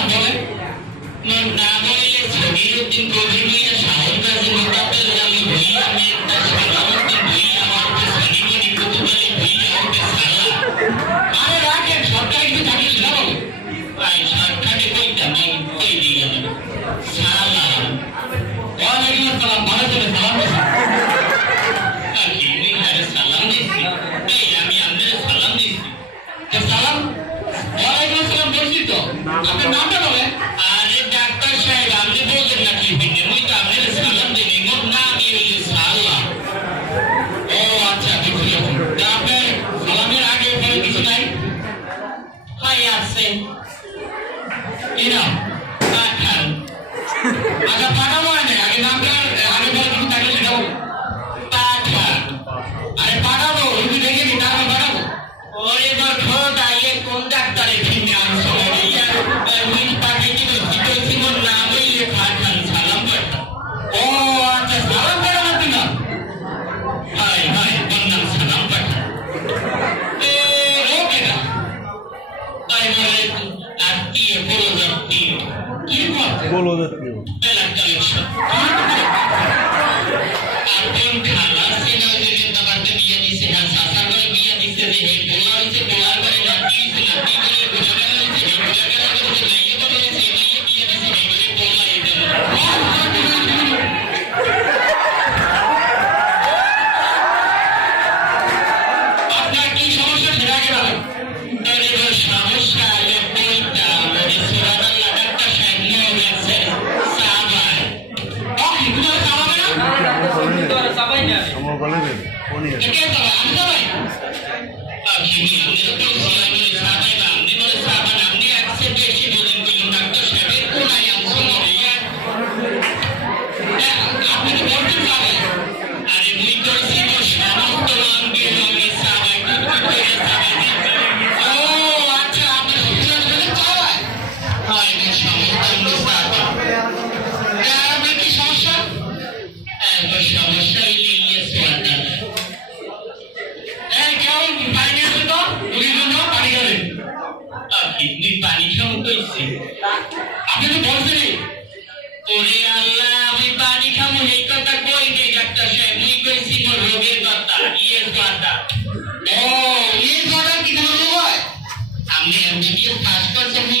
না বলে না বললে সবির উদ্দিন কবির Thank you. অনেক আছে Thank you. কিডনি পানি খাও কইছে আপনি তো বলছেন তোরে আল্লাহ আমি পানি খামু এই কথা কই নে ডাক্তার সাহেব? মুই কইছি মোর রোগের কথা ইয়ের কথা। ও ইয়ের কথা কি কোনো আমি এমবিবিএস পাস করছি মুই